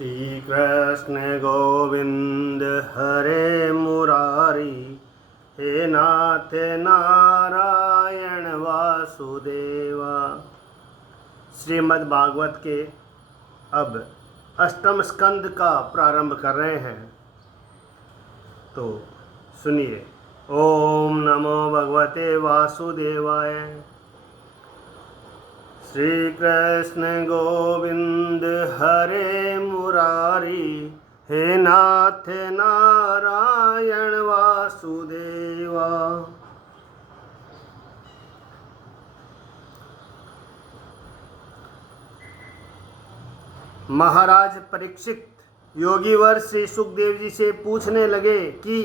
श्री कृष्ण गोविंद हरे मुरारी, हे नाथ नारायण वासुदेवा। श्रीमद् भागवत के अब अष्टम स्कंद का प्रारंभ कर रहे हैं, तो सुनिए। ओम नमो भगवते वासुदेवाय। श्री कृष्ण गोविंद हरे मुरारी, हे नाथ नारायण वासुदेवा। महाराज परीक्षित योगीवर श्री सुखदेव जी से पूछने लगे कि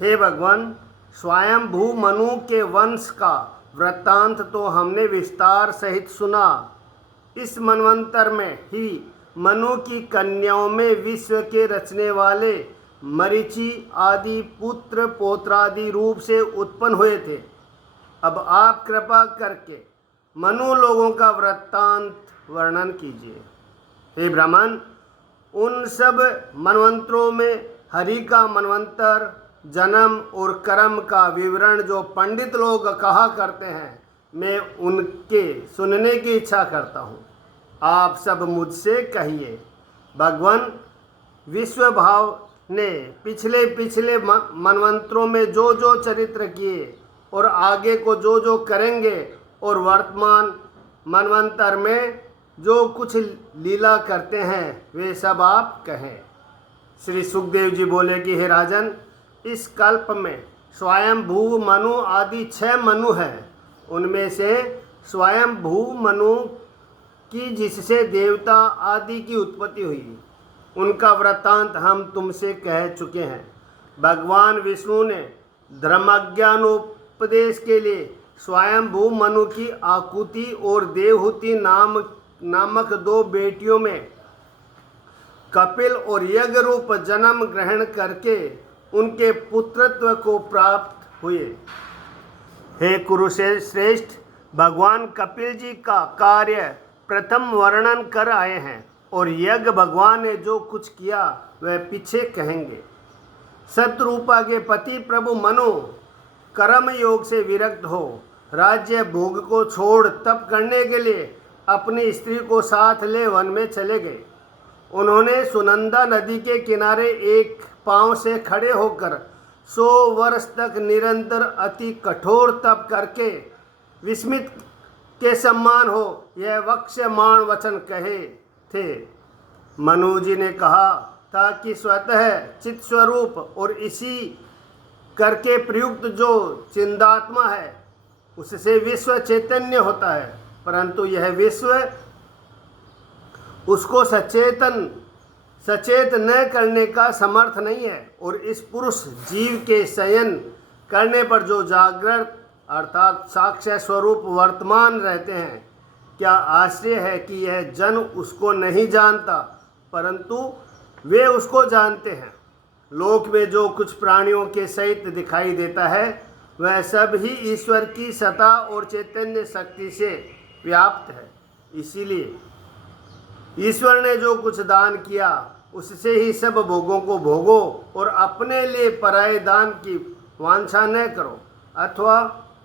हे भगवान, स्वयंभू मनु के वंश का वृत्तांत तो हमने विस्तार सहित सुना। इस मनवंतर में ही मनु की कन्याओं में विश्व के रचने वाले मरीचि आदि पुत्र पौत्रादि रूप से उत्पन्न हुए थे। अब आप कृपा करके मनु लोगों का वृत्तांत वर्णन कीजिए। हे ब्राह्मण, उन सब मनवंतरों में हरि का मनवंतर, जन्म और कर्म का विवरण जो पंडित लोग कहा करते हैं, मैं उनके सुनने की इच्छा करता हूँ। आप सब मुझसे कहिए। भगवान विश्व भाव ने पिछले मनवंतरों में जो जो चरित्र किए और आगे को जो जो करेंगे और वर्तमान मनवंतर में जो कुछ लीला करते हैं, वे सब आप कहें। श्री सुखदेव जी बोले कि हे राजन, इस कल्प में स्वयंभू मनु आदि 6 मनु हैं। उनमें से स्वयंभू मनु की जिससे देवता आदि की उत्पत्ति हुई, उनका वृत्तांत हम तुमसे कह चुके हैं। भगवान विष्णु ने धर्मज्ञानोपदेश के लिए स्वयंभू मनु की आकुति और देवहूति नामक 2 बेटियों में कपिल और यज्ञ रूप जन्म ग्रहण करके उनके पुत्रत्व को प्राप्त हुए। हे कुरुश्रेष्ठ, भगवान कपिल जी का कार्य प्रथम वर्णन कर आए हैं और यज्ञ भगवान ने जो कुछ किया वह पीछे कहेंगे। शत्रुपा के पति प्रभु मनु कर्म योग से विरक्त हो राज्य भोग को छोड़ तप करने के लिए अपनी स्त्री को साथ ले वन में चले गए। उन्होंने सुनंदा नदी के किनारे एक पांव से खड़े होकर 100 वर्ष तक निरंतर अति कठोर तप करके विस्मित के सम्मान हो यह वक्ष्यमाण वचन कहे थे। मनु जी ने कहा था कि स्वतः चित स्वरूप और इसी करके प्रयुक्त जो चिंदात्मा है, उससे विश्व चैतन्य होता है, परंतु यह विश्व उसको सचेत न करने का समर्थ नहीं है। और इस पुरुष जीव के शयन करने पर जो जागृत अर्थात साक्ष्य स्वरूप वर्तमान रहते हैं, क्या आश्चर्य है कि यह जन उसको नहीं जानता, परंतु वे उसको जानते हैं। लोक में जो कुछ प्राणियों के सहित दिखाई देता है, वह सब ही ईश्वर की सत्ता और चैतन्य शक्ति से व्याप्त है। इसीलिए ईश्वर ने जो कुछ दान किया, उससे ही सब भोगों को भोगो और अपने लिए पराये दान की वांछा न करो। अथवा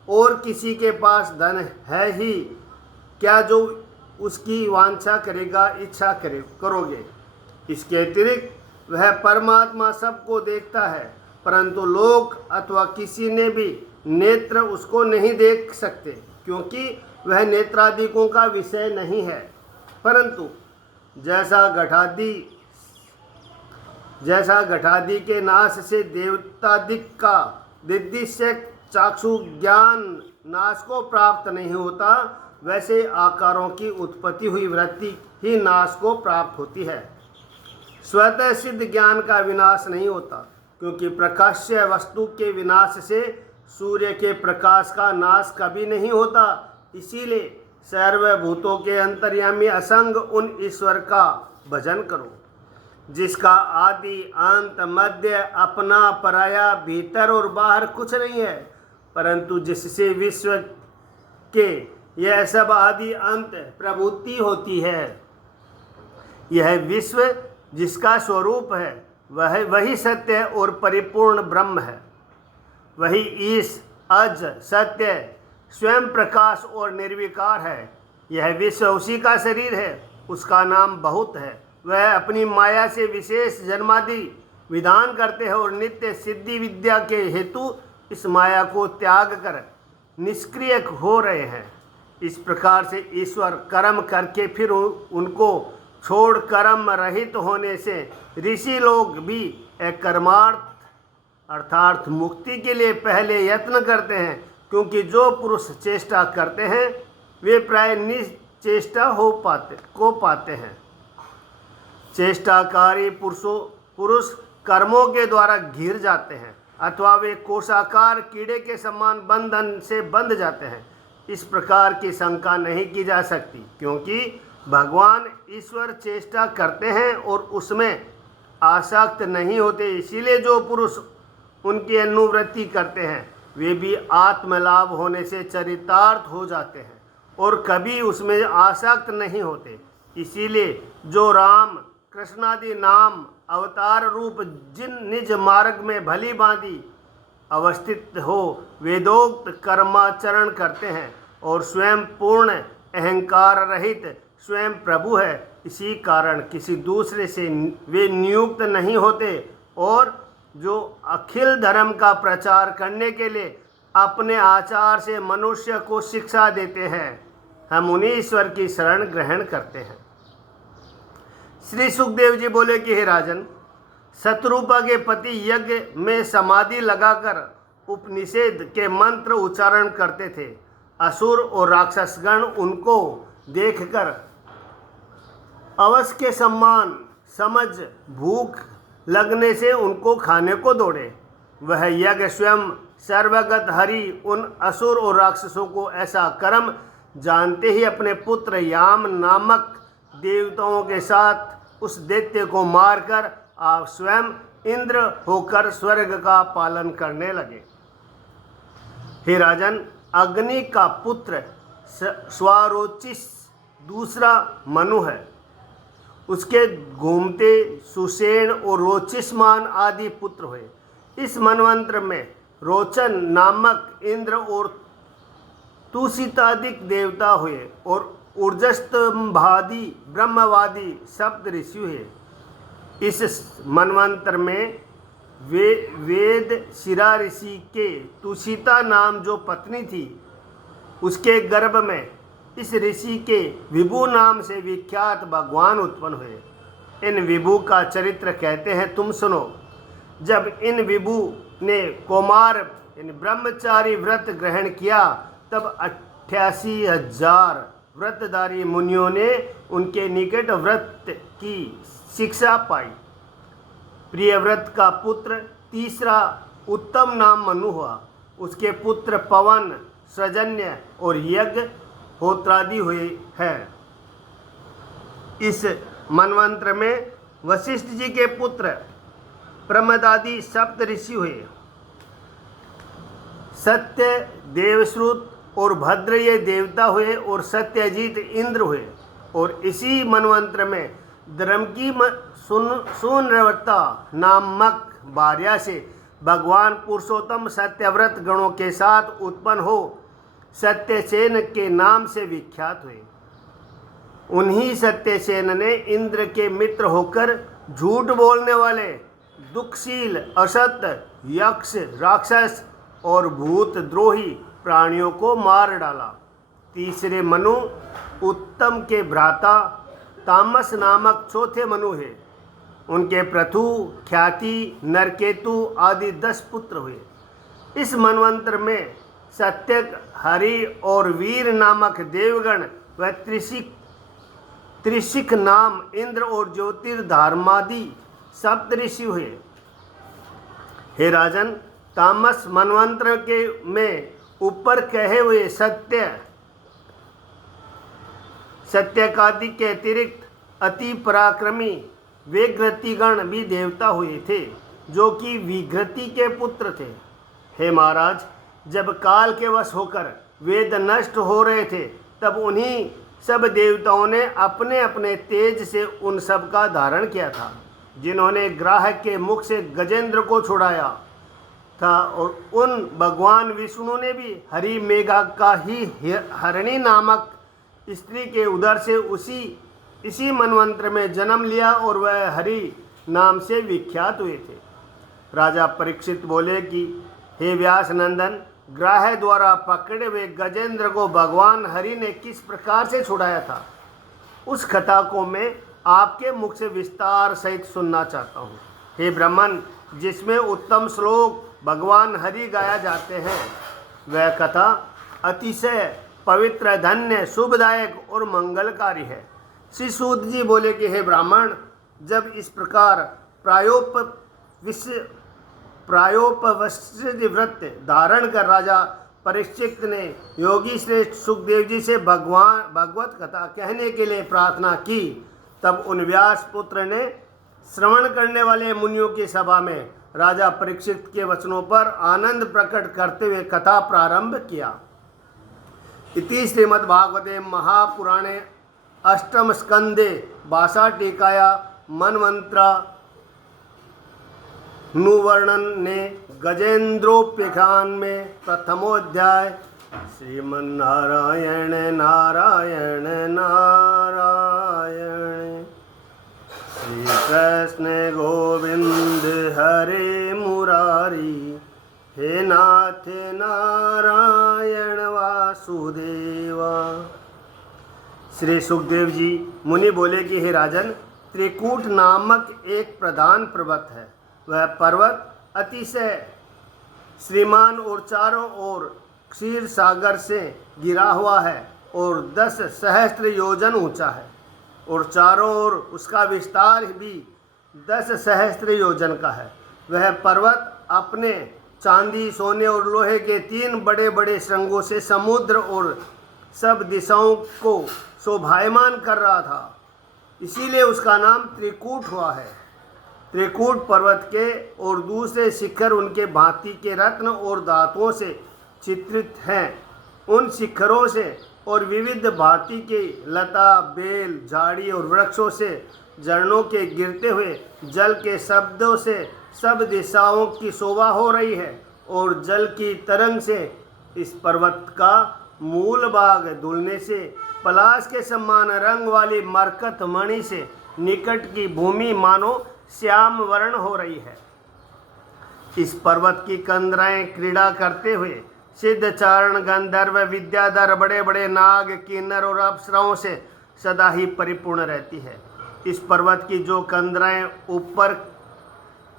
और किसी के पास धन है ही क्या जो उसकी वांछा करेगा, इच्छा करोगे। इसके अतिरिक्त वह परमात्मा सबको देखता है, परंतु लोग अथवा किसी ने भी नेत्र उसको नहीं देख सकते, क्योंकि वह नेत्रादिकों का विषय नहीं है। परंतु जैसा घटादि के नाश से देवतादिक का दिदृश्य चाक्षु ज्ञान नाश को प्राप्त नहीं होता, वैसे आकारों की उत्पत्ति हुई वृत्ति ही नाश को प्राप्त होती है। स्वतः सिद्ध ज्ञान का विनाश नहीं होता, क्योंकि प्रकाश्य वस्तु के विनाश से सूर्य के प्रकाश का नाश कभी नहीं होता। इसीलिए सर्वभूतों के अंतर्यामी असंग उन ईश्वर का भजन करो, जिसका आदि अंत मध्य अपना पराया भीतर और बाहर कुछ नहीं है, परंतु जिससे विश्व के यह सब आदि अंत प्रभुति होती है। यह विश्व जिसका स्वरूप है वही सत्य और परिपूर्ण ब्रह्म है। वही ईश अज सत्य स्वयं प्रकाश और निर्विकार है। यह विश्व उसी का शरीर है, उसका नाम बहुत है। वह अपनी माया से विशेष जन्मादि विधान करते हैं और नित्य सिद्धि विद्या के हेतु इस माया को त्याग कर निष्क्रिय हो रहे हैं। इस प्रकार से ईश्वर कर्म करके फिर उनको छोड़ कर्म रहित होने से ऋषि लोग भी एक कर्मार्थ अर्थात मुक्ति के लिए पहले यत्न करते हैं, क्योंकि जो पुरुष चेष्टा करते हैं वे प्राय निश्चेष्टा को पाते हैं। चेष्टाकारी पुरुष कर्मों के द्वारा घिर जाते हैं अथवा वे कोषाकार कीड़े के समान बंधन से बंध जाते हैं। इस प्रकार की शंका नहीं की जा सकती, क्योंकि भगवान ईश्वर चेष्टा करते हैं और उसमें आसक्त नहीं होते। इसीलिए जो पुरुष उनकी अनुवृत्ति करते हैं वे भी आत्मलाभ होने से चरितार्थ हो जाते हैं और कभी उसमें आसक्त नहीं होते। इसीलिए जो राम कृष्णादि नाम अवतार रूप जिन निज मार्ग में भली भांति अवस्थित हो वेदोक्त कर्माचरण करते हैं और स्वयं पूर्ण अहंकार रहित स्वयं प्रभु है। इसी कारण किसी दूसरे से वे नियुक्त नहीं होते और जो अखिल धर्म का प्रचार करने के लिए अपने आचार से मनुष्य को शिक्षा देते हैं, हम उन्हीं ईश्वर की शरण ग्रहण करते हैं। श्री सुखदेव जी बोले कि हे राजन, शत्रुपा के पति यज्ञ में समाधि लगाकर उपनिषद के मंत्र उच्चारण करते थे। असुर और राक्षसगण उनको देखकर अवश्य के सम्मान समझ भूख लगने से उनको खाने को दौड़े। वह यज्ञ स्वयं सर्वगत हरि उन असुर और राक्षसों को ऐसा कर्म जानते ही अपने पुत्र याम नामक देवताओं के साथ उस दैत्य को मारकर आप स्वयं इंद्र होकर स्वर्ग का पालन करने लगे। हे राजन, अग्नि का पुत्र स्वारोचिस दूसरा मनु है। उसके घूमते सुषेण और रोचिसमान आदि पुत्र हुए। इस मनवंत्र में रोचन नामक इंद्र और तुषितादिक देवता हुए और ऊर्जस्तंभादि ब्रह्मवादी सप्त ऋषि हुए। इस मनवंतर में वेद शिरा ऋषि के तुषिता नाम जो पत्नी थी उसके गर्भ में इस ऋषि के विभु नाम से विख्यात भगवान उत्पन्न हुए। इन विभु का चरित्र कहते हैं, तुम सुनो। जब इन विभु ने कौमार ब्रह्मचारी व्रत ग्रहण किया तब 88,000 व्रतधारी मुनियों ने उनके निकट व्रत की शिक्षा पाई। प्रियव्रत का पुत्र तीसरा उत्तम नाम मनु हुआ। उसके पुत्र पवन, सृजन्य और यज्ञ होत्रादि हुए हैं। इस मनवंत्र में वशिष्ठ जी के पुत्र प्रमदादि सप्त ऋषि हुए। सत्य, देवश्रुत और भद्र ये देवता हुए और सत्यजीत इंद्र हुए। और इसी मनवंत्र में धर्म की सुनरवता नामक भार्या से भगवान पुरुषोत्तम सत्यव्रत गणों के साथ उत्पन्न हो सत्यसेन के नाम से विख्यात हुए। उन्हीं सत्यसेन ने इंद्र के मित्र होकर झूठ बोलने वाले दुखशील, असत, यक्ष, राक्षस और भूत द्रोही प्राणियों को मार डाला। तीसरे मनु उत्तम के भ्राता तामस नामक चौथे मनु है। उनके पृथु, ख्याति, नरकेतु आदि 10 पुत्र हुए। इस मनवंतर में सत्यक, हरि और वीर नामक देवगण व त्रिशिक नाम इंद्र और ज्योतिर्धार्मादि सप्त ऋषि हुए। हे राजन, तामस मनवंत्र के में ऊपर कहे हुए सत्यकादि के अतिरिक्त अति पराक्रमी वेघ्रतिगण भी देवता हुए थे, जो कि विघ्रति के पुत्र थे। हे महाराज, जब काल के वश होकर वेद नष्ट हो रहे थे तब उन्हीं सब देवताओं ने अपने अपने तेज से उन सब का धारण किया था। जिन्होंने ग्राहक के मुख से गजेंद्र को छुड़ाया था, और उन भगवान विष्णु ने भी हरि मेघा का ही हरिणी नामक स्त्री के उदर से इसी मनवंत्र में जन्म लिया, और वह हरि नाम से विख्यात हुए थे। राजा परीक्षित बोले कि हे व्यास नंदन, ग्राह द्वारा पकड़े हुए गजेंद्र को भगवान हरि ने किस प्रकार से छुड़ाया था, उस कथा को मैं आपके मुख से विस्तार सहित सुनना चाहता हूँ। हे ब्राह्मण, जिसमें उत्तम श्लोक भगवान हरि गाया जाते हैं, वह कथा अतिशय पवित्र, धन्य, शुभदायक और मंगलकारी है। श्री सूत जी बोले कि हे ब्राह्मण, जब इस प्रकार प्रायोपवस्त्रित व्रत धारण कर राजा परीक्षित ने योगी श्रेष्ठ सुखदेव जी से भगवत कथा कहने के लिए प्रार्थना की, तब उन व्यास पुत्र ने श्रवण करने वाले मुनियों की सभा में राजा परीक्षित के वचनों पर आनंद प्रकट करते हुए कथा प्रारंभ किया। इति श्रीमद्भागवते महापुराणे अष्टम स्कंदे भाषा टीकाया मनमंत्रा नुवर्णन ने गजेंद्रोप्यख्यान में प्रथमोध्याय श्रीमन्नारायण नारायण नारायण श्री कृष्ण गोविंद हरे मुरारी हे नाथ नारायण वासुदेवा। श्री सुखदेव जी मुनि बोले कि हे राजन, त्रिकूट नामक एक प्रधान पर्वत है। वह पर्वत अतिशय श्रीमान और चारों ओर क्षीर सागर से घिरा हुआ है और 10 सहस्त्र योजन ऊंचा है, और चारों ओर उसका विस्तार भी 10 सहस्त्र योजन का है। वह पर्वत अपने चांदी, सोने और लोहे के 3 बड़े बड़े श्रृंगों से समुद्र और सब दिशाओं को शोभायमान कर रहा था, इसीलिए उसका नाम त्रिकूट हुआ है। त्रिकूट पर्वत के और दूसरे शिखर उनके भांति के रत्न और धातुओं से चित्रित हैं। उन शिखरों से और विविध भांति के लता, बेल, झाड़ी और वृक्षों से झरनों के गिरते हुए जल के शब्दों से सब दिशाओं की शोभा हो रही है, और जल की तरंग से इस पर्वत का मूल भाग धुलने से पलाश के समान रंग वाली मरकत मणि से निकट की भूमि मानो श्याम वर्ण हो रही है। इस पर्वत की कंदराएं क्रीड़ा करते हुए सिद्ध, चारण, गंधर्व, विद्याधर, बड़े बड़े नाग, किन्नर और अप्सराओं से सदा ही परिपूर्ण रहती है। इस पर्वत की जो कंदराएं ऊपर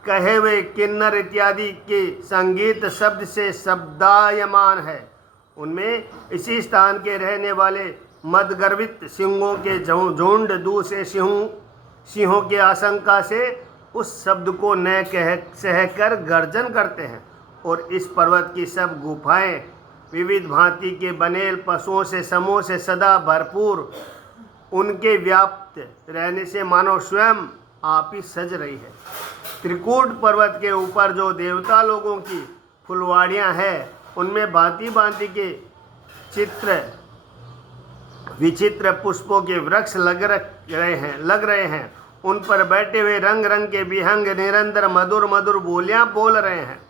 कहे हुए किन्नर इत्यादि के संगीत शब्द से शब्दायमान है, उनमें इसी स्थान के रहने वाले मदगर्वित सिंहों के झुंड दूसरे सिंहों की आशंका से उस शब्द को न कह सहकर गर्जन करते हैं। और इस पर्वत की सब गुफाएं विविध भांति के बनेल पशुओं से समूह से सदा भरपूर उनके व्याप्त रहने से मानो स्वयं आप ही सज रही है। त्रिकूट पर्वत के ऊपर जो देवता लोगों की फुलवाड़ियां हैं, उनमें भांति भांति के विचित्र पुष्पों के वृक्ष लग रहे हैं। उन पर बैठे हुए रंग रंग के विहंग निरंतर मधुर मधुर बोलियां बोल रहे हैं।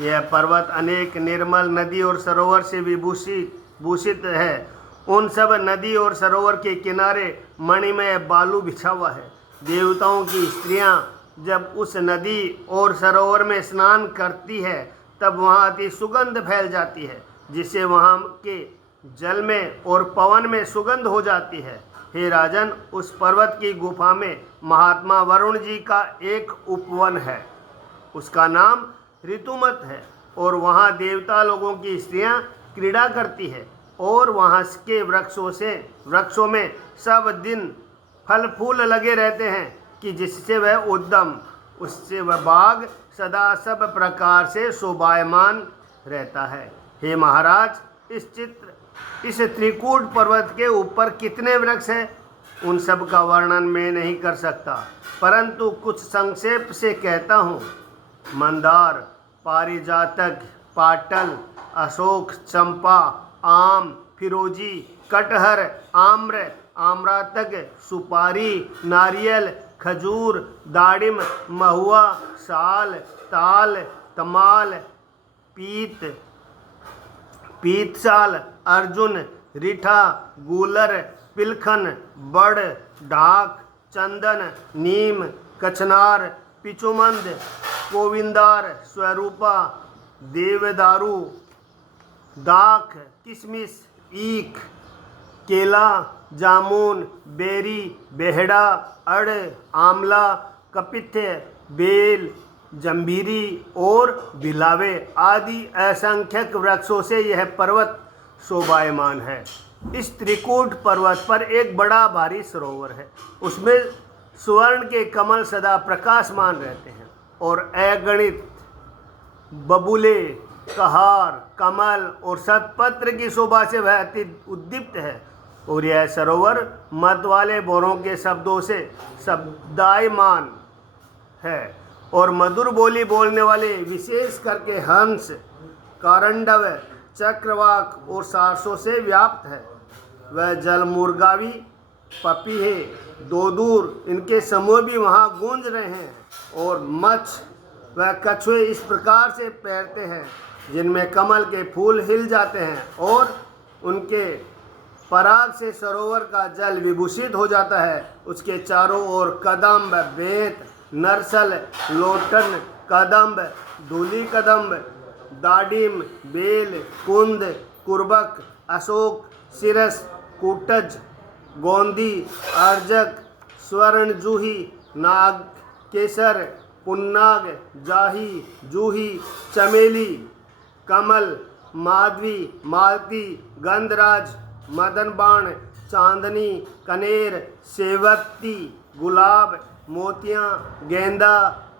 यह पर्वत अनेक निर्मल नदी और सरोवर से भूषित है। उन सब नदी और सरोवर के किनारे मणिमय बालू बिछा हुआ है। देवताओं की स्त्रियां जब उस नदी और सरोवर में स्नान करती है, तब वहाँ अति सुगंध फैल जाती है, जिससे वहाँ के जल में और पवन में सुगंध हो जाती है। हे राजन, उस पर्वत की गुफा में महात्मा वरुण जी का एक उपवन है, उसका नाम ऋतुमत है, और वहाँ देवता लोगों की स्त्रियां क्रीड़ा करती है, और वहाँ के वृक्षों में सब दिन फल फूल लगे रहते हैं कि जिससे वह उससे वह बाग सदा सब प्रकार से शोभायमान रहता है। हे महाराज, इस त्रिकूट पर्वत के ऊपर कितने वृक्ष हैं, उन सब का वर्णन मैं नहीं कर सकता, परंतु कुछ संक्षेप से कहता हूँ। मंदार, पारिजातक, पाटल, अशोक, चंपा, आम, फिरोजी, कटहर, आम्र, आम्रतक, सुपारी, नारियल, खजूर, दाड़िम, महुआ, साल, ताल, तमाल, पीतसाल, अर्जुन, रीठा, गूलर, पिलखन, बड़, ढाक, चंदन, नीम, कचनार, पिचुमंद, गोविंदार, स्वरूपा, देवदारू, दाख, किशमिश, ईख, केला, जामुन, बेरी, बेहड़ा, अड़, आंवला, कपित्थ, बेल, जंभीरी और बिलावे आदि असंख्यक वृक्षों से यह पर्वत शोभायमान है। इस त्रिकूट पर्वत पर एक बड़ा भारी सरोवर है। उसमें स्वर्ण के कमल सदा प्रकाशमान रहते हैं और अगणित बबूले, कहार, कमल और सतपत्र की शोभा से वह अति उद्दीप्त है। और यह सरोवर मत वाले बोरों के शब्दों से शब्दायमान है और मधुर बोली बोलने वाले विशेष करके हंस, कारंडव, चक्रवाक और सारसों से व्याप्त है। वह जलमुर्गावी, पपीहे, दोदूर इनके समूह भी वहाँ गूंज रहे हैं और मच्छ व कछुए इस प्रकार से तैरते हैं जिनमें कमल के फूल हिल जाते हैं और उनके पराग से सरोवर का जल विभूषित हो जाता है। उसके चारों ओर कदम्ब, बेंत, नरसल, लोटन, कदम्ब, धूली कदम्ब, दाडिम, बेल, कुंद, कुर्बक, अशोक, सिरस, कुटज, गोंदी, अर्जक, स्वर्ण जूही, नाग केसर, पुन्नाग, जाही, जूही, चमेली, कमल, माधवी, मालती, गंधराज, मदनबाण, चांदनी, कनेर, सेवती, गुलाब, मोतियाँ, गेंदा,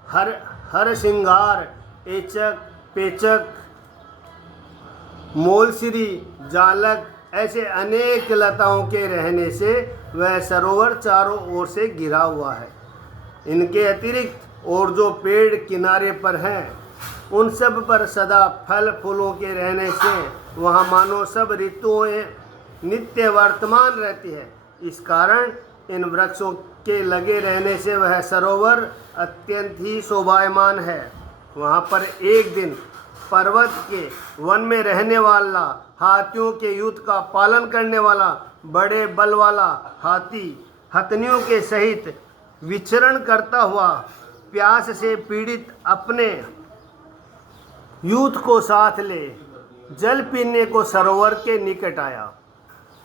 हर श्रृंगार, एचक, पेचक, मोलसिरी, जालक ऐसे अनेक लताओं के रहने से वह सरोवर चारों ओर से घिरा हुआ है। इनके अतिरिक्त और जो पेड़ किनारे पर हैं उन सब पर सदा फल फूलों के रहने से वहाँ मानो सब ऋतुएं नित्य वर्तमान रहती है। इस कारण इन वृक्षों के लगे रहने से वह सरोवर अत्यंत ही शोभायमान है। वहाँ पर एक दिन पर्वत के वन में रहने वाला हाथियों के युद्ध का पालन करने वाला बड़े बल वाला हाथी हथनियों के सहित विचरण करता हुआ प्यास से पीड़ित अपने यूथ को साथ ले जल पीने को सरोवर के निकट आया।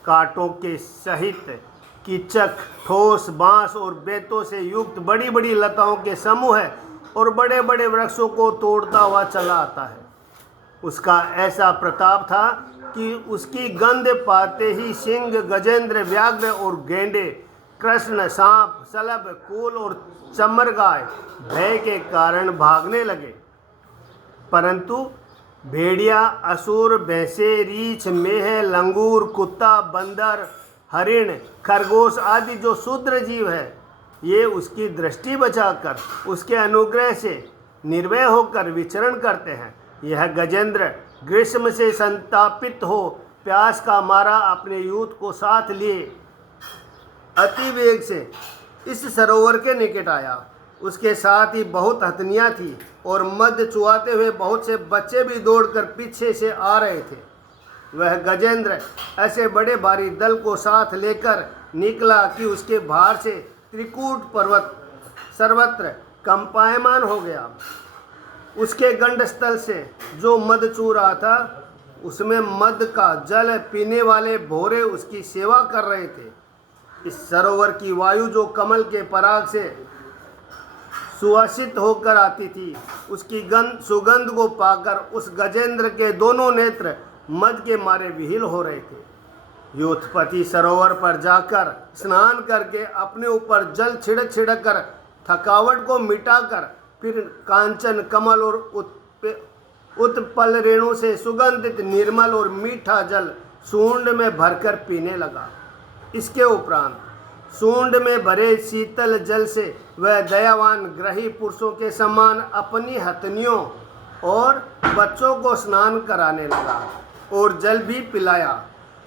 कांटों के सहित कीचक, ठोस बांस और बेतों से युक्त बड़ी बड़ी लताओं के समूह है और बड़े बड़े वृक्षों को तोड़ता हुआ चला आता है। उसका ऐसा प्रताप था कि उसकी गंध पाते ही सिंह, गजेंद्र, व्याघ्र और गेंडे, कृष्ण, सांप, सलभ, कूल और चमरगाय भय के कारण भागने लगे। परंतु भेड़िया, असुर, भैंसे, रीछ, मेह, लंगूर, कुत्ता, बंदर, हरिण, खरगोश आदि जो शूद्र जीव है ये उसकी दृष्टि बचाकर उसके अनुग्रह से निर्भय होकर विचरण करते हैं। यह गजेंद्र ग्रीष्म से संतापित हो प्यास का मारा अपने यूथ को साथ लिए अति वेग से इस सरोवर के निकट आया। उसके साथ ही बहुत हथनियाँ थी और मद चुआते हुए बहुत से बच्चे भी दौड़कर पीछे से आ रहे थे। वह गजेंद्र ऐसे बड़े भारी दल को साथ लेकर निकला कि उसके भार से त्रिकूट पर्वत सर्वत्र कंपायमान हो गया। उसके गंडस्थल से जो मद चू रहा था उसमें मद का जल पीने वाले भोरे उसकी सेवा कर रहे थे। इस सरोवर की वायु जो कमल के पराग से सुवासित होकर आती थी उसकी सुगंध को पाकर उस गजेंद्र के दोनों नेत्र मद के मारे विहील हो रहे थे। योथपति सरोवर पर जाकर स्नान करके अपने ऊपर जल छिड़क छिड़क कर थकावट को मिटाकर फिर कांचन, कमल और उत्पल रेणु से सुगंधित निर्मल और मीठा जल सूंड में भरकर पीने लगा। इसके उपरांत सूंड में भरे शीतल जल से वह दयावान ग्रही पुरुषों के समान अपनी हथनियों और बच्चों को स्नान कराने लगा और जल भी पिलाया।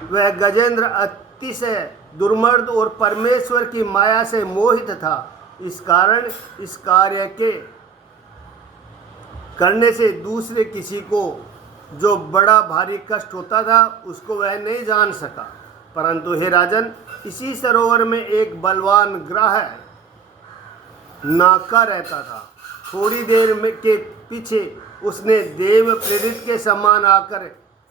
वह गजेंद्र अतिशय दुर्मर्द और परमेश्वर की माया से मोहित था। इस कारण इस कार्य के करने से दूसरे किसी को जो बड़ा भारी कष्ट होता था उसको वह नहीं जान सका। परंतु हे राजन, इसी सरोवर में एक बलवान ग्राह नाका रहता था। थोड़ी देर में के पीछे उसने देव प्रेरित के समान आकर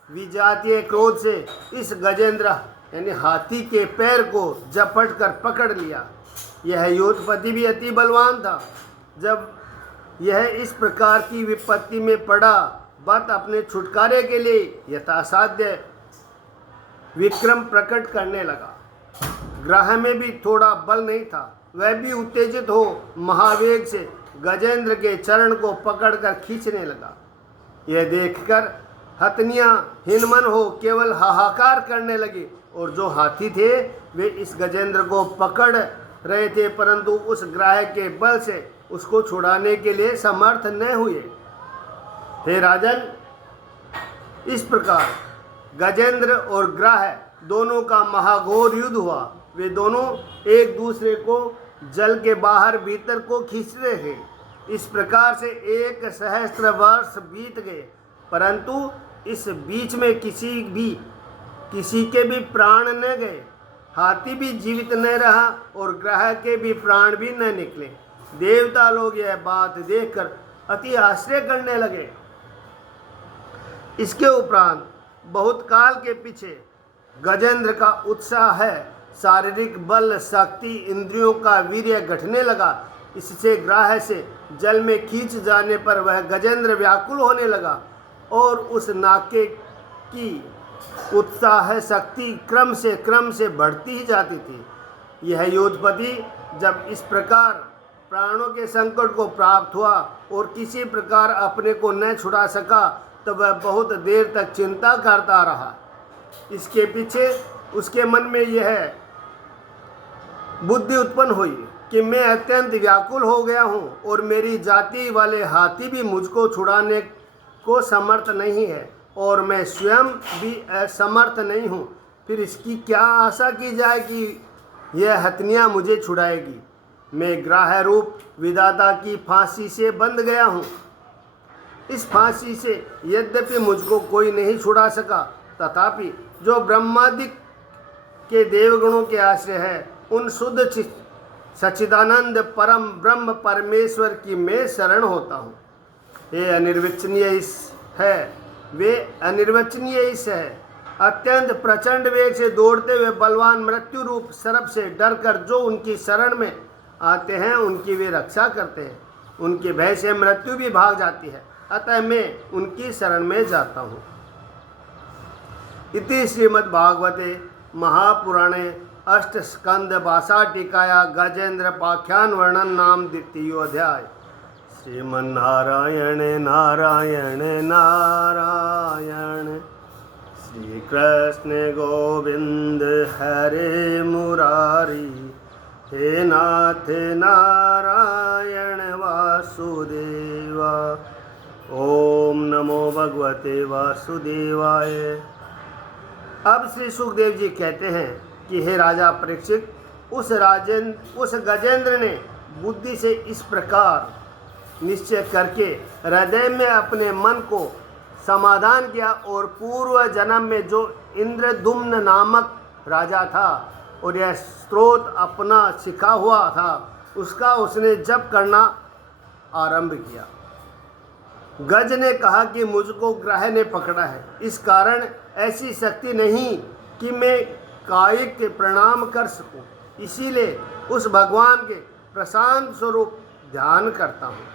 विजातीय क्रोध से इस गजेंद्र यानी हाथी के पैर को झपट कर पकड़ लिया। यह योद्धपति भी अति बलवान था। जब यह इस प्रकार की विपत्ति में पड़ा, बात अपने छुटकारे के लिए यथासाध्य विक्रम प्रकट करने लगा। ग्राह में भी थोड़ा बल नहीं था। वह भी उत्तेजित हो महावेग से गजेंद्र के चरण को पकड़कर खींचने लगा। यह देखकर हथनियाँ हिनमन हो केवल हाहाकार करने लगी, और जो हाथी थे वे इस गजेंद्र को पकड़ रहे थे, परंतु उस ग्राह के बल से उसको छुड़ाने के लिए समर्थ न हुए। हे राजन, इस प्रकार गजेंद्र और ग्राह दोनों का महाघोर युद्ध हुआ। वे दोनों एक दूसरे को जल के बाहर भीतर को खींच रहे थे। इस प्रकार से 1 सहस्त्र वर्ष बीत गए, परंतु इस बीच में किसी के भी प्राण न गए। हाथी भी जीवित न रहा और ग्राह के भी प्राण भी न निकले। देवता लोग यह बात देखकर अति आश्चर्य करने लगे। इसके उपरांत बहुत काल के पीछे गजेंद्र का उत्साह है, शारीरिक बल, शक्ति, इंद्रियों का वीर्य घटने लगा। इससे ग्राह से जल में खींच जाने पर वह गजेंद्र व्याकुल होने लगा और उस नाके की उत्साह शक्ति क्रम से बढ़ती ही जाती थी। यह योद्धपति जब इस प्रकार प्राणों के संकट को प्राप्त हुआ और किसी प्रकार अपने को न छुड़ा सका, तब वह बहुत देर तक चिंता करता रहा। इसके पीछे उसके मन में यह बुद्धि उत्पन्न हुई कि मैं अत्यंत व्याकुल हो गया हूँ और मेरी जाति वाले हाथी भी मुझको छुड़ाने को समर्थ नहीं है और मैं स्वयं भी असमर्थ नहीं हूँ। फिर इसकी क्या आशा की जाए कि यह हथनियाँ मुझे छुड़ाएगी। मैं ग्राह रूप विधाता की फांसी से बंध गया हूँ। इस फांसी से यद्यपि मुझको कोई नहीं छुड़ा सका, तथापि जो ब्रह्मादिक के देवगणों के आश्रय है, उन शुद्ध सच्चिदानंद परम ब्रह्म परमेश्वर की मैं शरण होता हूँ। वे अनिर्वचनीय ईश है। अत्यंत प्रचंड वेग से दौड़ते हुए बलवान मृत्यु रूप सर्प से डरकर जो उनकी शरण में आते हैं उनकी वे रक्षा करते हैं। उनके भय से मृत्यु भी भाग जाती है, अतः मैं उनकी शरण में जाता हूँ। इति श्रीमद्भागवते महापुराणे अष्टस्कंद भाषा टीकाया गजेंद्र पाख्यान वर्णन नाम द्वितीयोऽध्याय। श्रीमन्नारायण नारायण नारायण श्री कृष्ण गोविंद हरे मुरारी हे नाथ नारायण वासुदेवा। ओम नमो भगवते वासुदेवाय। अब श्री सुखदेव जी कहते हैं कि हे राजा परीक्षित, उस गजेंद्र ने बुद्धि से इस प्रकार निश्चय करके हृदय में अपने मन को समाधान किया और पूर्व जन्म में जो इंद्रदुम्न नामक राजा था और यह स्त्रोत अपना सीखा हुआ था, उसका उसने जप करना आरंभ किया। गज ने कहा कि मुझको ग्राह ने पकड़ा है, इस कारण ऐसी शक्ति नहीं कि मैं कायिक के प्रणाम कर सकूं, इसीलिए उस भगवान के प्रशांत स्वरूप ध्यान करता हूँ।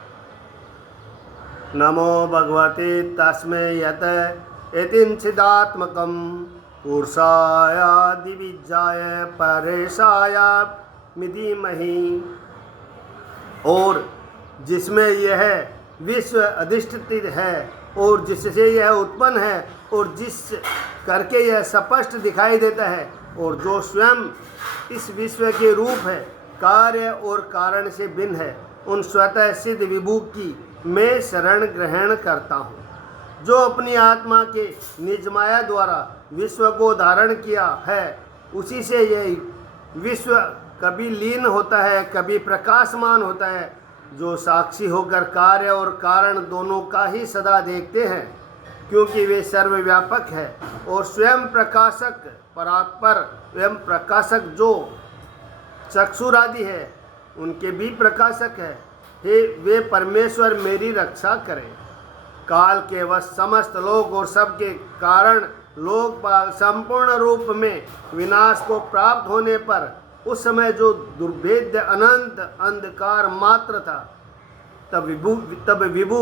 नमो भगवते तस्मै यत यतिंचिदात्मकं पुरुषाय दिविजाय परेशाय मिधीमहि। और जिसमें यह विश्व अधिष्ठित है और जिससे यह उत्पन्न है और जिस करके यह स्पष्ट दिखाई देता है और जो स्वयं इस विश्व के रूप है, कार्य और कारण से भिन्न है, उन स्वतः सिद्ध विभू की मैं शरण ग्रहण करता हूँ, जो अपनी आत्मा के निज माया द्वारा विश्व को धारण किया है, उसी से यह विश्व कभी लीन होता है, कभी प्रकाशमान होता है, जो साक्षी होकर कार्य और कारण दोनों का ही सदा देखते हैं, क्योंकि वे सर्वव्यापक है और स्वयं प्रकाशक परात्पर एवं प्रकाशक जो चक्षुरादि है उनके भी प्रकाशक है। हे वे परमेश्वर मेरी रक्षा करें। काल के वश समस्त लोक और सबके कारण लोकपाल संपूर्ण रूप में विनाश को प्राप्त होने पर उस समय जो दुर्भेद्य अनंत अंधकार मात्र था, तब विभु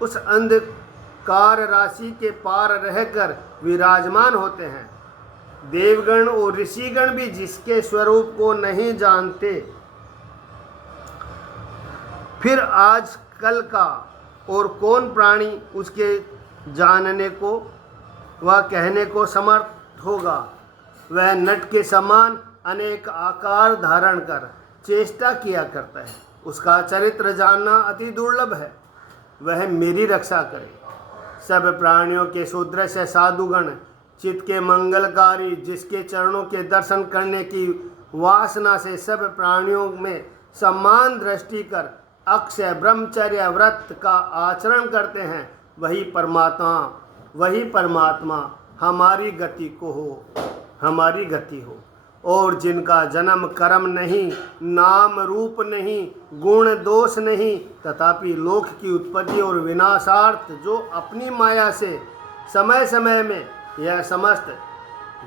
उस अंधकार राशि के पार रहकर विराजमान होते हैं। देवगण और ऋषिगण भी जिसके स्वरूप को नहीं जानते, फिर आज कल का और कौन प्राणी उसके जानने को व कहने को समर्थ होगा। वह नट के समान अनेक आकार धारण कर चेष्टा किया करता है, उसका चरित्र जानना अति दुर्लभ है। वह मेरी रक्षा करे। सब प्राणियों के सुदृश्य साधुगण चित्त के मंगलकारी, जिसके चरणों के दर्शन करने की वासना से सब प्राणियों में समान दृष्टि कर अक्षय ब्रह्मचर्य व्रत का आचरण करते हैं, वही परमात्मा हमारी गति हो। और जिनका जन्म कर्म नहीं, नाम रूप नहीं, गुण दोष नहीं, तथापि लोक की उत्पत्ति और विनाशार्थ जो अपनी माया से समय समय में यह समस्त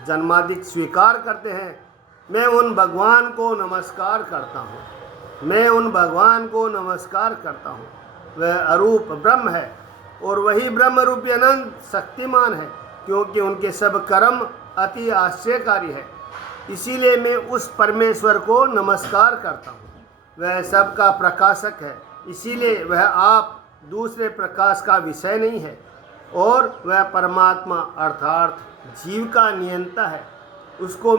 जन्मादि स्वीकार करते हैं, मैं उन भगवान को नमस्कार करता हूँ। वह अरूप ब्रह्म है और वही ब्रह्म रूपी अनंत शक्तिमान है, क्योंकि उनके सब कर्म अति आश्चर्यकारी है। इसीलिए मैं उस परमेश्वर को नमस्कार करता हूँ। वह सबका प्रकाशक है, इसीलिए वह आप दूसरे प्रकाश का विषय नहीं है। और वह परमात्मा अर्थात जीव का नियंता है, उसको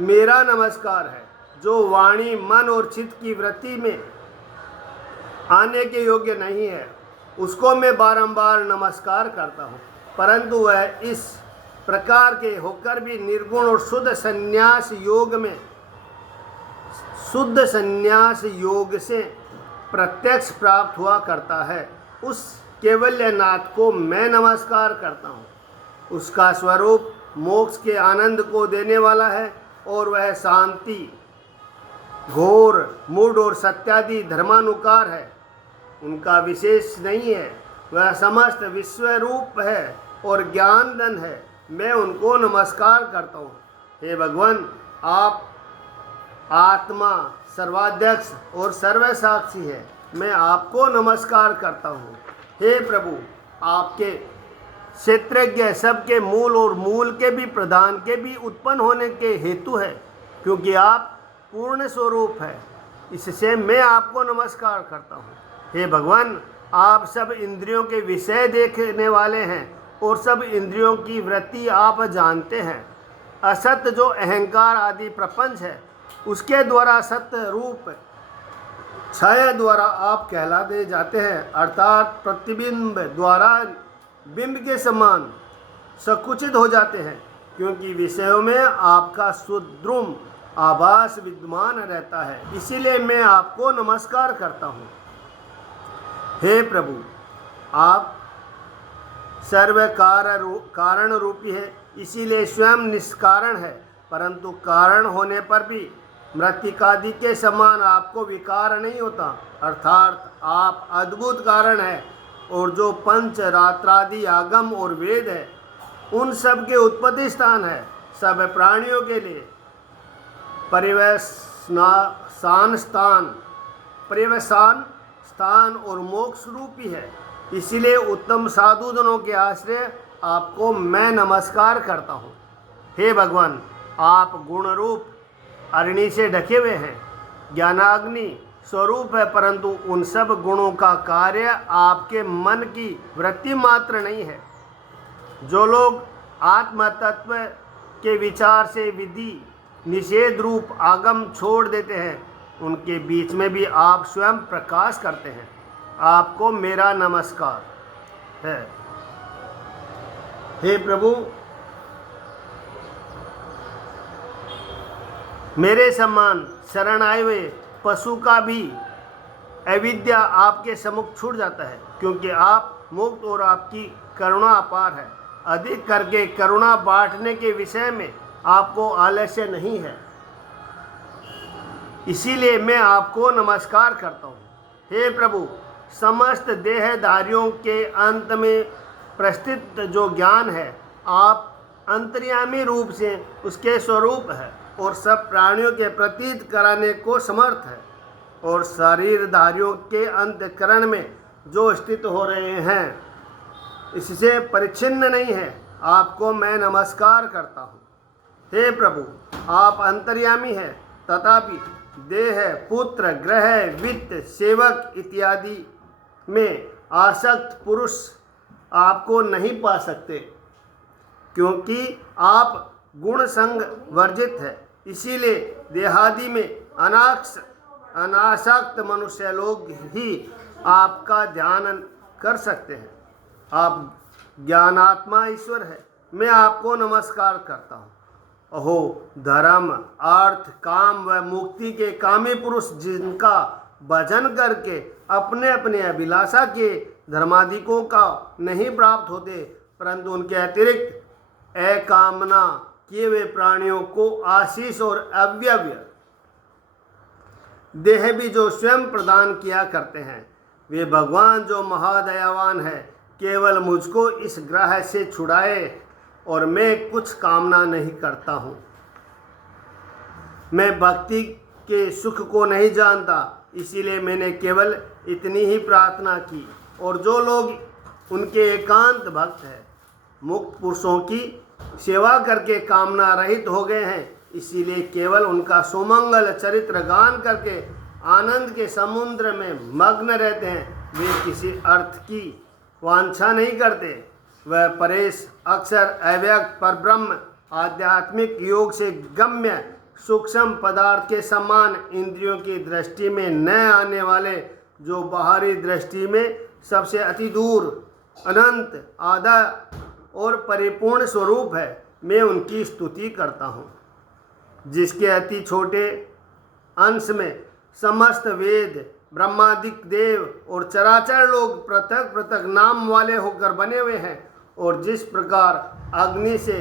मेरा नमस्कार है। जो वाणी मन और चित्त की वृत्ति में आने के योग्य नहीं है, उसको मैं बारंबार नमस्कार करता हूँ, परंतु वह इस प्रकार के होकर भी निर्गुण और शुद्ध संन्यास योग से प्रत्यक्ष प्राप्त हुआ करता है, उस केवल्यनाथ को मैं नमस्कार करता हूँ। उसका स्वरूप मोक्ष के आनंद को देने वाला है और वह शांति, घोर, मूढ़ और सत्यादि धर्मानुकार है, उनका विशेष नहीं है। वह समस्त विश्व रूप है और ज्ञानधन है, मैं उनको नमस्कार करता हूँ। हे भगवान, आप आत्मा सर्वाध्यक्ष और सर्वसाक्षी है, मैं आपको नमस्कार करता हूँ। हे प्रभु, आपके क्षेत्रज्ञ सबके मूल और मूल के भी प्रधान के भी उत्पन्न होने के हेतु है, क्योंकि आप पूर्ण स्वरूप है, इससे मैं आपको नमस्कार करता हूँ। हे भगवान, आप सब इंद्रियों के विषय देखने वाले हैं और सब इंद्रियों की वृत्ति आप जानते हैं। असत जो अहंकार आदि प्रपंच है, उसके द्वारा सत्य रूप छाया द्वारा आप कहलाते जाते हैं, अर्थात प्रतिबिंब द्वारा बिंब के समान संकुचित हो जाते हैं, क्योंकि विषयों में आपका सुद्रुम आभास विद्यमान रहता है। इसीलिए मैं आपको नमस्कार करता हूँ। हे प्रभु, आप सर्व कारण रूपी है, इसीलिए स्वयं निष्कारण है, परंतु कारण होने पर भी मृत्तिकादि के समान आपको विकार नहीं होता, अर्थात आप अद्भुत कारण है। और जो पंच रात्रादि आगम और वेद है, उन सब के उत्पत्ति स्थान है, सब प्राणियों के लिए परिवेशन स्थान और मोक्ष रूपी है। इसीलिए उत्तम साधुजनों के आश्रय आपको मैं नमस्कार करता हूँ। हे भगवान, आप गुण रूप अग्नि से ढके हुए हैं, ज्ञानाग्नि स्वरूप है, परंतु उन सब गुणों का कार्य आपके मन की वृत्ति मात्र नहीं है। जो लोग आत्म तत्व के विचार से विधि निषेध रूप आगम छोड़ देते हैं, उनके बीच में भी आप स्वयं प्रकाश करते हैं। आपको मेरा नमस्कार है। हे प्रभु, मेरे समान शरण आए हुए पशु का भी अविद्या आपके सम्मुख छूट जाता है, क्योंकि आप मुक्त और आपकी करुणा अपार है। अधिक करके करुणा बांटने के विषय में आपको आलस्य नहीं है, इसीलिए मैं आपको नमस्कार करता हूँ। हे प्रभु, समस्त देहधारियों के अंत में प्रस्थित जो ज्ञान है, आप अंतर्यामी रूप से उसके स्वरूप है और सब प्राणियों के प्रतीत कराने को समर्थ है, और शरीरधारियों के अंतःकरण में जो स्थित हो रहे हैं इससे परिच्छिन्न नहीं है। आपको मैं नमस्कार करता हूँ। हे प्रभु, आप अंतर्यामी हैं, तथापि देह, पुत्र, ग्रह, वित्त, सेवक इत्यादि में आसक्त पुरुष आपको नहीं पा सकते, क्योंकि आप गुण संग वर्जित है। इसीलिए देहादि में अनासक्त मनुष्य लोग ही आपका ध्यान कर सकते हैं। आप ज्ञानात्मा ईश्वर है। मैं आपको नमस्कार करता हूँ। अहो, धर्म, अर्थ, काम व मुक्ति के कामी पुरुष जिनका भजन करके अपने अपने अभिलाषा के धर्माधिकों का नहीं प्राप्त होते, परंतु उनके अतिरिक्त अकामना किए हुए प्राणियों को आशीष और अव्यव्य देह भी जो स्वयं प्रदान किया करते हैं, वे भगवान जो महादयावान है केवल मुझको इस ग्रह से छुड़ाए, और मैं कुछ कामना नहीं करता हूँ। मैं भक्ति के सुख को नहीं जानता, इसीलिए मैंने केवल इतनी ही प्रार्थना की। और जो लोग उनके एकांत भक्त हैं, मुक्त पुरुषों की सेवा करके कामना रहित हो गए हैं, इसीलिए केवल उनका सुमंगल चरित्र गान करके आनंद के समुद्र में मग्न रहते हैं। वे किसी अर्थ की वांछा नहीं करते। वह परेश अक्षर अव्यक्त परब्रह्म आध्यात्मिक योग से गम्य सूक्ष्म पदार्थ के समान इंद्रियों की दृष्टि में न आने वाले, जो बाहरी दृष्टि में सबसे अति दूर अनंत आधा और परिपूर्ण स्वरूप है, मैं उनकी स्तुति करता हूँ। जिसके अति छोटे अंश में समस्त वेद, ब्रह्मादिक देव और चराचर लोग पृथक पृथक नाम वाले होकर बने हुए हैं, और जिस प्रकार अग्नि से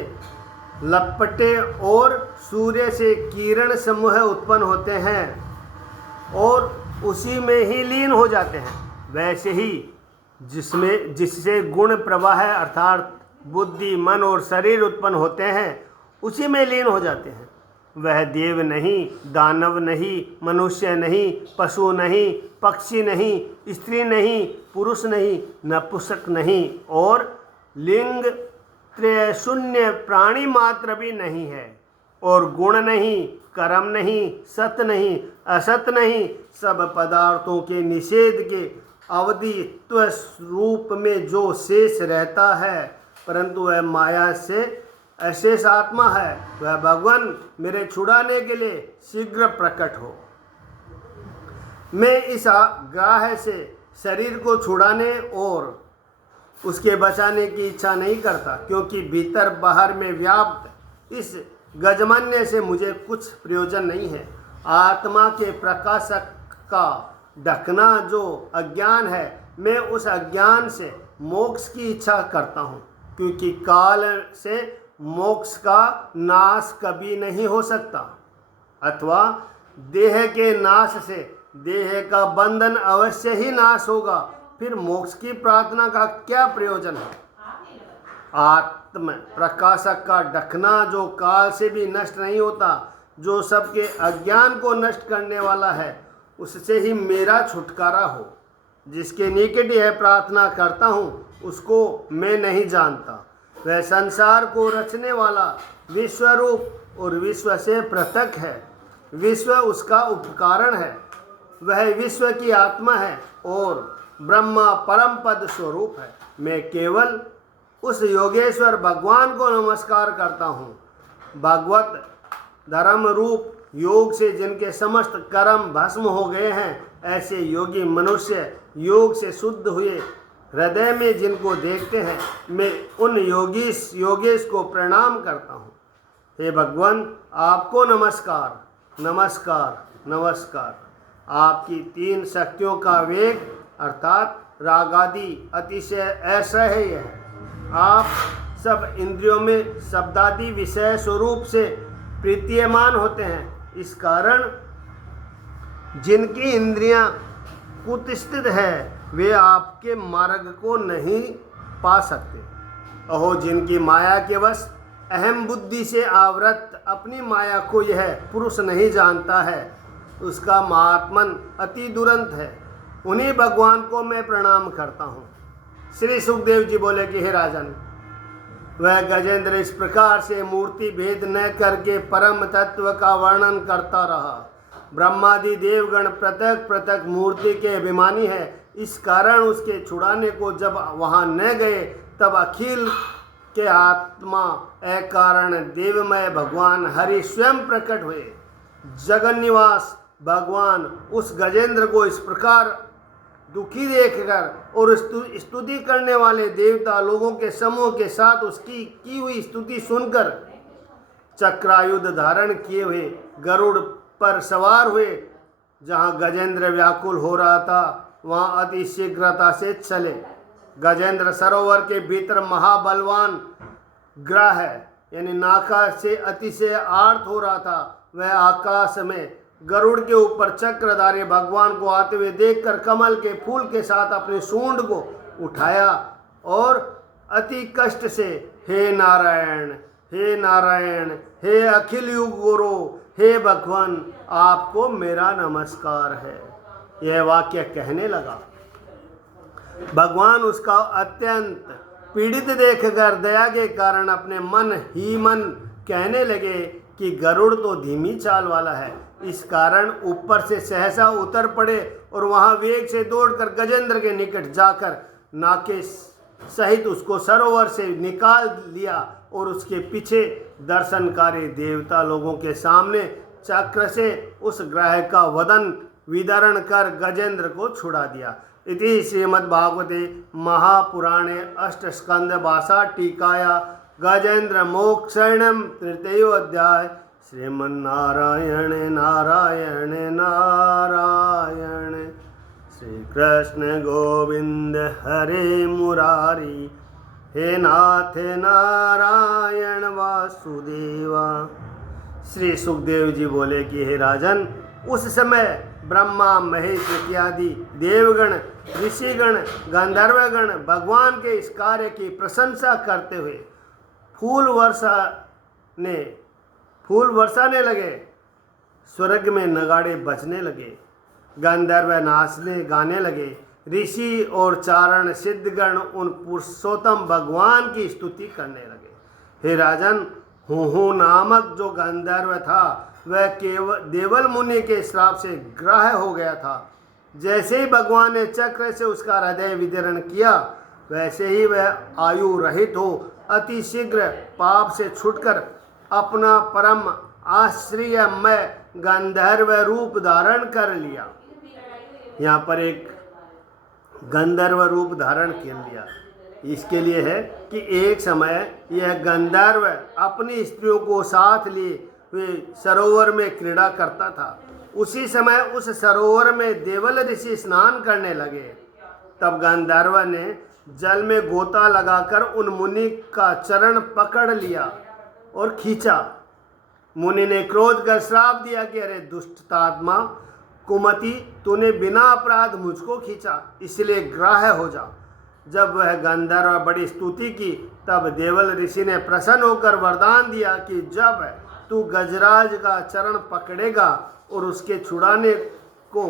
लपटे और सूर्य से किरण समूह उत्पन्न होते हैं और उसी में ही लीन हो जाते हैं, वैसे ही जिससे गुण प्रवाह अर्थात बुद्धि, मन और शरीर उत्पन्न होते हैं, उसी में लीन हो जाते हैं। वह देव नहीं, दानव नहीं, मनुष्य नहीं, पशु नहीं, पक्षी नहीं, स्त्री नहीं, पुरुष नहीं, नपुंसक नहीं और लिंग त्रय शून्य प्राणी मात्र भी नहीं है, और गुण नहीं, कर्म नहीं, सत नहीं, असत नहीं, सब पदार्थों के निषेध के अवधित्व रूप में जो शेष रहता है, परंतु वह माया से अशेष आत्मा है। वह भगवान मेरे छुड़ाने के लिए शीघ्र प्रकट हो। मैं इस ग्रह से शरीर को छुड़ाने और उसके बचाने की इच्छा नहीं करता, क्योंकि भीतर बाहर में व्याप्त इस गजमन्य से मुझे कुछ प्रयोजन नहीं है। आत्मा के प्रकाशक का ढकना जो अज्ञान है, मैं उस अज्ञान से मोक्ष की इच्छा करता हूँ, क्योंकि काल से मोक्ष का नाश कभी नहीं हो सकता, अथवा देह के नाश से देह का बंधन अवश्य ही नाश होगा। फिर मोक्ष की प्रार्थना का क्या प्रयोजन है? आत्म प्रकाशक का ढकना जो काल से भी नष्ट नहीं होता, जो सबके अज्ञान को नष्ट करने वाला है, उससे ही मेरा छुटकारा हो। जिसके निकट यह प्रार्थना करता हूँ, उसको मैं नहीं जानता। वह संसार को रचने वाला विश्वरूप और विश्व से पृथक है। विश्व उसका उपकरण है। वह विश्व की आत्मा है और ब्रह्मा परम पद स्वरूप है। मैं केवल उस योगेश्वर भगवान को नमस्कार करता हूँ। भगवत धर्म रूप योग से जिनके समस्त कर्म भस्म हो गए हैं, ऐसे योगी मनुष्य योग से शुद्ध हुए हृदय में जिनको देखते हैं, मैं उन योगेश को प्रणाम करता हूँ। हे भगवान, आपको नमस्कार। नमस्कार नमस्कार। आपकी 3 शक्तियों का वेग अर्थात रागादि अतिशय असह्य है। आप सब इंद्रियों में शब्दादि विषय स्वरूप से प्रीतियमान होते हैं। इस कारण जिनकी इंद्रियां कुत्सित है वे आपके मार्ग को नहीं पा सकते। अहो, जिनकी माया के वश अहम बुद्धि से आवृत अपनी माया को यह पुरुष नहीं जानता है, उसका महात्मन अति दुरंत है। उन्हीं भगवान को मैं प्रणाम करता हूँ। श्री सुखदेव जी बोले कि हे राजन, वह गजेंद्र इस प्रकार से मूर्ति भेद न करके परम तत्व का वर्णन करता रहा। ब्रह्मादि देवगण पृथक पृथक मूर्ति के अभिमानी है। इस कारण उसके छुड़ाने को जब वहाँ न गए तब अखिल के आत्मा अकारण देवमय भगवान हरि स्वयं प्रकट हुए। जगन निवास भगवान उस गजेंद्र को इस प्रकार दुखी देखकर और स्तुति करने वाले देवता लोगों के समूह के साथ उसकी की हुई स्तुति सुनकर चक्रायुध धारण किए हुए गरुड़ पर सवार हुए। जहाँ गजेंद्र व्याकुल हो रहा था वहाँ अति शीघ्रता से चले। गजेंद्र सरोवर के भीतर महाबलवान ग्रह है यानी नाका से अतिशय आर्त हो रहा था। वह आकाश में गरुड़ के ऊपर चक्रधारी भगवान को आते हुए देखकर कमल के फूल के साथ अपने सूंड को उठाया और अति कष्ट से हे नारायण, हे नारायण, हे अखिल युग गुरु, हे भगवान, आपको मेरा नमस्कार है, यह वाक्य कहने लगा। भगवान उसका अत्यंत पीड़ित देखकर दया के कारण अपने मन ही मन कहने लगे कि गरुड़ तो धीमी चाल वाला है। इस कारण ऊपर से सहसा उतर पड़े और वहां वेग से दौड़कर गजेंद्र के निकट जाकर नाके सहित उसको सरोवर से निकाल लिया और उसके पीछे दर्शनकारी देवता लोगों के सामने चक्र से उस ग्रह का वदन विदरण कर गजेंद्र को छुड़ा दिया। इति श्रीमद्भागवते महापुराणे अष्टस्कंद भाषा टीकाया गजेंद्र मोक्षणम तृतीयोऽध्याय। श्रीमन्नारायण नारायण नारायण। श्री कृष्ण गोविंद हरे मुरारी। हे नाथ नारायण वासुदेवा। श्री सुखदेव जी बोले कि हे राजन, उस समय ब्रह्मा महेश इत्यादि देवगण ऋषिगण गंधर्वगण भगवान के इस कार्य की प्रशंसा करते हुए फूल बरसाने लगे। स्वर्ग में नगाड़े बजने लगे, गंधर्व नाचने गाने लगे। ऋषि और चारण सिद्धगण उन पुरुषोत्तम भगवान की स्तुति करने लगे। हे राजन, हुहु नामक जो गंधर्व था वह केवल देवल मुनि के श्राप से ग्राह्य हो गया था। जैसे ही भगवान ने चक्र से उसका हृदय विदीर्ण किया वैसे ही वह आयु रहित हो अति शीघ्र पाप से छूटकर अपना परम आश्रयमय गंधर्व रूप धारण कर लिया। यहाँ पर एक गंधर्व रूप धारण कर लिया इसके लिए है कि एक समय यह गंधर्व अपनी स्त्रियों को साथ लिए वे सरोवर में क्रीड़ा करता था। उसी समय उस सरोवर में देवल ऋषि स्नान करने लगे। तब गंधर्व ने जल में गोता लगाकर उन मुनि का चरण पकड़ लिया और खींचा। मुनि ने क्रोध कर श्राप दिया कि अरे दुष्टात्मा कुमति, तूने बिना अपराध मुझको खींचा, इसलिए ग्राह्य हो जा। जब वह गंधर्व बड़ी स्तुति की तब देवल ऋषि ने प्रसन्न होकर वरदान दिया कि जब तू गजराज का चरण पकड़ेगा और उसके छुड़ाने को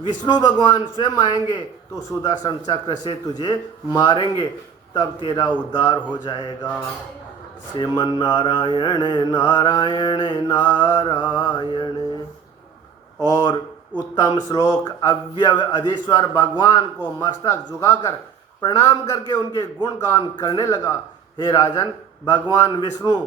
विष्णु भगवान स्वयं आएंगे तो सुदर्शन चक्र से तुझे मारेंगे, तब तेरा उद्धार हो जाएगा। श्रीमन्नारायण नारायण नारायण। और उत्तम श्लोक अव्यय अधीश्वर भगवान को मस्तक झुकाकर प्रणाम करके उनके गुणगान करने लगा। हे राजन, भगवान विष्णु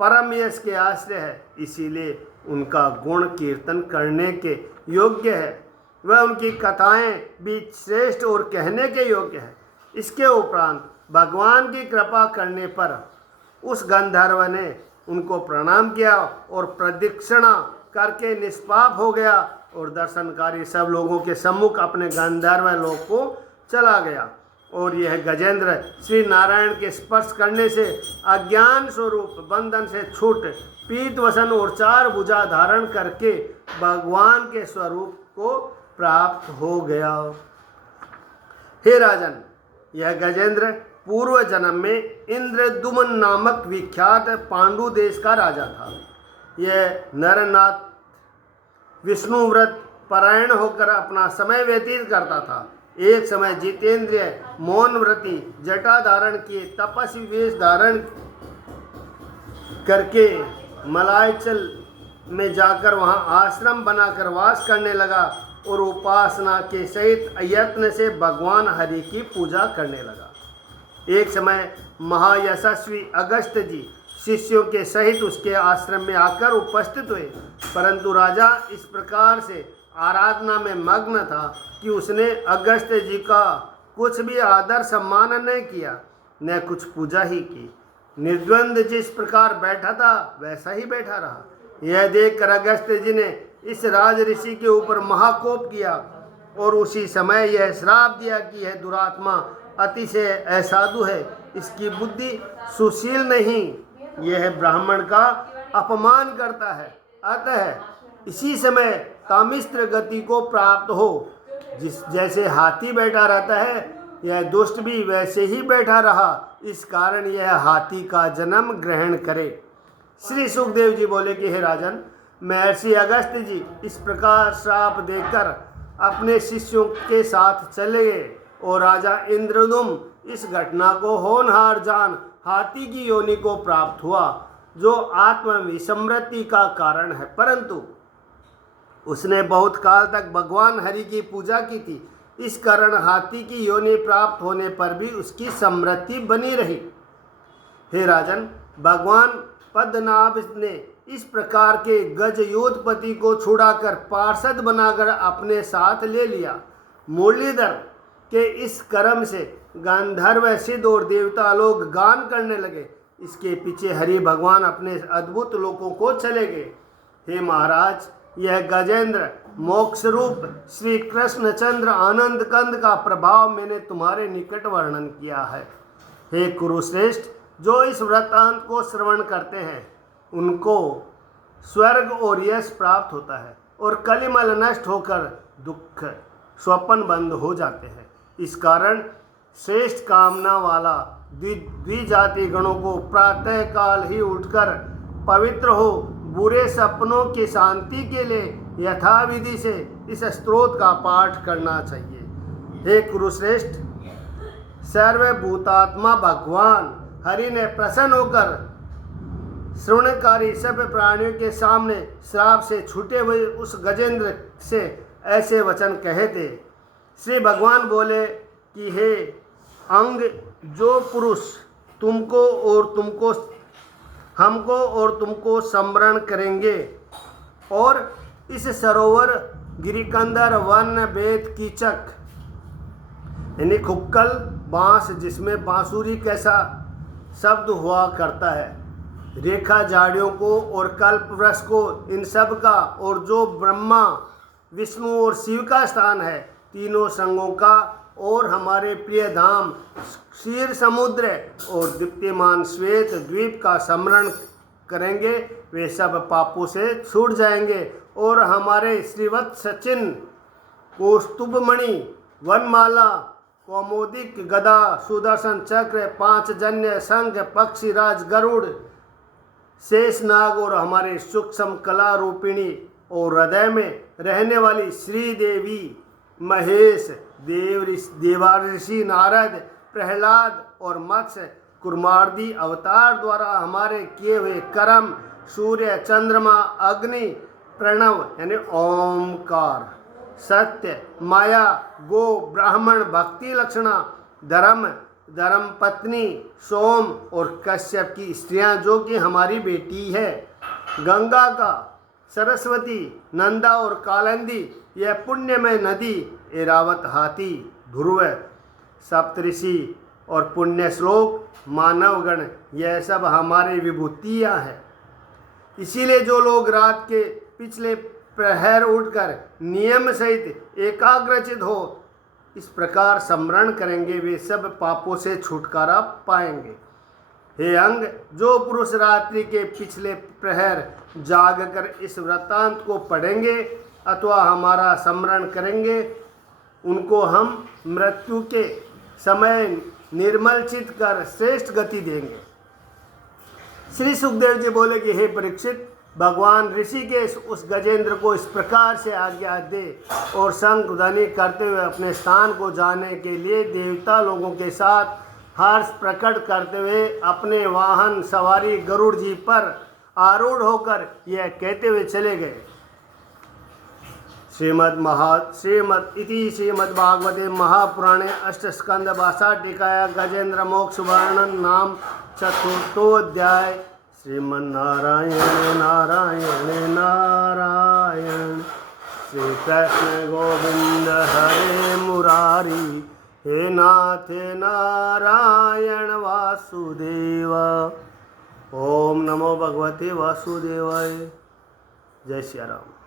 परम यश के आश्रय है, इसीलिए उनका गुण कीर्तन करने के योग्य है। वह उनकी कथाएं भी श्रेष्ठ और कहने के योग्य है। इसके उपरांत भगवान की कृपा करने पर उस गंधर्व ने उनको प्रणाम किया और प्रदक्षिणा करके निष्पाप हो गया और दर्शनकारी सब लोगों के सम्मुख अपने गंधर्व लोक को चला गया। और यह गजेंद्र श्री नारायण के स्पर्श करने से अज्ञान स्वरूप बंधन से छूट पीत वसन और 4 भुजा धारण करके भगवान के स्वरूप को प्राप्त हो गया। हे राजन, यह गजेंद्र पूर्व जन्म में इंद्रदुमन नामक विख्यात पांडु देश का राजा था। यह नरनाथ विष्णु व्रत परायण होकर अपना समय व्यतीत करता था। एक समय जितेंद्रिय मौन व्रती जटा धारण किए तपस्वी वेश धारण करके मलायचल में जाकर वहां आश्रम बनाकर वास करने लगा और उपासना के सहित यत्न से भगवान हरि की पूजा करने लगा। एक समय महायशस्वी अगस्त्य जी शिष्यों के सहित उसके आश्रम में आकर उपस्थित हुए, परंतु राजा इस प्रकार से आराधना में मग्न था कि उसने अगस्त्य जी का कुछ भी आदर सम्मान नहीं किया, न कुछ पूजा ही की। निर्द्वंद जिस प्रकार बैठा था वैसा ही बैठा रहा। यह देखकर अगस्त्य जी ने इस राज ऋषि के ऊपर महाकोप किया और उसी समय यह श्राप दिया कि यह दुरात्मा अतिशय असाधु है, इसकी बुद्धि सुशील नहीं, यह ब्राह्मण का अपमान करता है। अतः इसी समय कामिस्त्र गति को प्राप्त हो। जैसे हाथी बैठा रहता है, यह दुष्ट भी वैसे ही बैठा रहा, इस कारण यह हाथी का जन्म ग्रहण करे। श्री सुखदेव जी बोले कि हे राजन, महर्षि अगस्त्य जी इस प्रकार श्राप देकर अपने शिष्यों के साथ चले गए और राजा इंद्रदुम इस घटना को होनहार जान हाथी की योनि को प्राप्त हुआ, जो आत्मविस्मृति का कारण है। परंतु उसने बहुत काल तक भगवान हरि की पूजा की थी, इस कारण हाथी की योनि प्राप्त होने पर भी उसकी समृद्धि बनी रही। हे राजन, भगवान पद्मनाभ ने इस प्रकार के गजयोधपति को छुड़ाकर पार्षद बनाकर अपने साथ ले लिया। मुरलीधर के इस कर्म से गंधर्व सिद्ध और देवता लोग गान करने लगे। इसके पीछे हरि भगवान अपने अद्भुत लोकों को चले गए। हे महाराज, यह गजेंद्र मोक्ष रूप श्री कृष्णचंद्र आनंद कंद का प्रभाव मैंने तुम्हारे निकट वर्णन किया है। हे कुरुश्रेष्ठ, जो इस वृत्तांत को श्रवण करते हैं उनको स्वर्ग और यश प्राप्त होता है और कलिमल नष्ट होकर दुख स्वपन बंद हो जाते हैं। इस कारण श्रेष्ठ कामना वाला द्विजाति गणों को प्रातः काल ही उठकर पवित्र हो बुरे सपनों की शांति के लिए यथाविधि से इस स्तोत्र का पाठ करना चाहिए। हे कुरुश्रेष्ठ, सर्वभूतात्मा भगवान हरि ने प्रसन्न होकर श्रवणकारी सब प्राणियों के सामने श्राप से छूटे हुए उस गजेंद्र से ऐसे वचन कहे थे। श्री भगवान बोले कि हे अंग, जो पुरुष हमको और तुमको स्मरण करेंगे और इस सरोवर गिरिकंदर वन वेद कीचक यानी खुक्कल बांस जिसमें बांसुरी कैसा शब्द हुआ करता है, रेखा झाड़ियों को और कल्प वृक्ष को, इन सब का, और जो ब्रह्मा विष्णु और शिव का स्थान है, तीनों संगों का, और हमारे प्रिय धाम क्षीर समुद्र और दीप्तिमान श्वेत द्वीप का स्मरण करेंगे, वे सब पापों से छूट जाएंगे और हमारे श्रीवत्स चिन्ह कौस्तुभमणि वनमाला कौमोदिक गदा सुदर्शन चक्र 5 जन्य शंख पक्षीराज गरुड़ शेषनाग और हमारे सूक्ष्म कला रूपिणी और हृदय में रहने वाली श्री देवी महेश देवाऋषि नारद प्रहलाद और मत्स्य कुर्मार्दी अवतार द्वारा हमारे किए हुए कर्म, सूर्य चंद्रमा अग्नि प्रणव यानी ओमकार, सत्य माया गो ब्राह्मण भक्ति लक्षणा धर्म पत्नी सोम और कश्यप की स्त्रियां जो कि हमारी बेटी है, गंगा का, सरस्वती, नंदा और कालंदी, यह पुण्यमय नदी, एरावत हाथी, ध्रुव, सप्तऋषि और पुण्य श्लोक, मानवगण, यह सब हमारी विभूतियाँ हैं। इसीलिए जो लोग रात के पिछले प्रहर उठकर नियम सहित एकाग्रचित हो इस प्रकार स्मरण करेंगे वे सब पापों से छुटकारा पाएंगे। हे अंग, जो पुरुष रात्रि के पिछले प्रहर जागकर इस वृत्तांत को पढ़ेंगे अथवा हमारा स्मरण करेंगे उनको हम मृत्यु के समय निर्मल चित कर श्रेष्ठ गति देंगे। श्री सुखदेव जी बोले कि हे परीक्षित, भगवान ऋषिकेश उस गजेंद्र को इस प्रकार से आज्ञा दे और शंख ध्वनि करते हुए अपने स्थान को जाने के लिए देवता लोगों के साथ हर्ष प्रकट करते हुए अपने वाहन सवारी गरुड़ जी पर आरूढ़ होकर यह कहते हुए चले गए। श्रीमद्भागवते महापुराणे अष्टस्कंद भाषाटिकाया गजेंद्र मोक्ष वर्णन नाम चतुर्थोध्याय। श्रीमन्नारायण नारायण नारायण, श्री कृष्ण गोविंद हरे मुरारी, हे नाथ नारायण वासुदेव। ओम नमो भगवते वासुदेवाय। जय श्री राम।